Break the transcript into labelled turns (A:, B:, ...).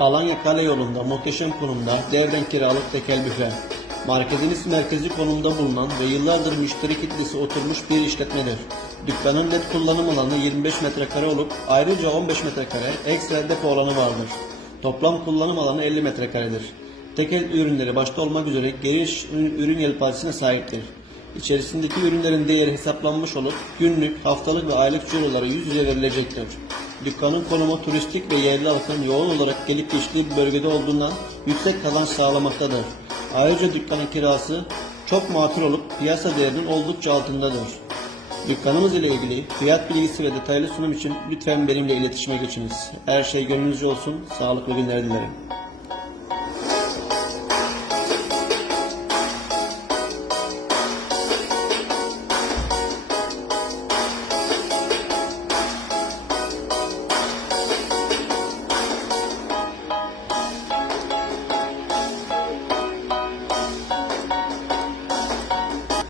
A: Alanya Kale yolunda muhteşem konumda devren kiralık tekel büfe. Markeziniz merkezi konumda bulunan ve yıllardır müşteri kitlesi oturmuş bir işletmedir. Dükkanın net kullanım alanı 25 metrekare olup ayrıca 15 metrekare ekstra depo alanı vardır. Toplam kullanım alanı 50 metrekaredir. Tekel ürünleri başta olmak üzere geniş ürün yelpazesine sahiptir. İçerisindeki ürünlerin değeri hesaplanmış olup günlük, haftalık ve aylık ciroları yüz yüze verilecektir. Dükkanın konumu turistik ve yerli halkın yoğun olarak gelip geçtiği bir bölgede olduğundan yüksek kazanç sağlamaktadır. Ayrıca dükkanın kirası çok makul olup piyasa değerinin oldukça altındadır. Dükkanımız ile ilgili fiyat bilgisi ve detaylı sunum için lütfen benimle iletişime geçiniz. Her şey gönlünüzce olsun, sağlıklı günler dilerim.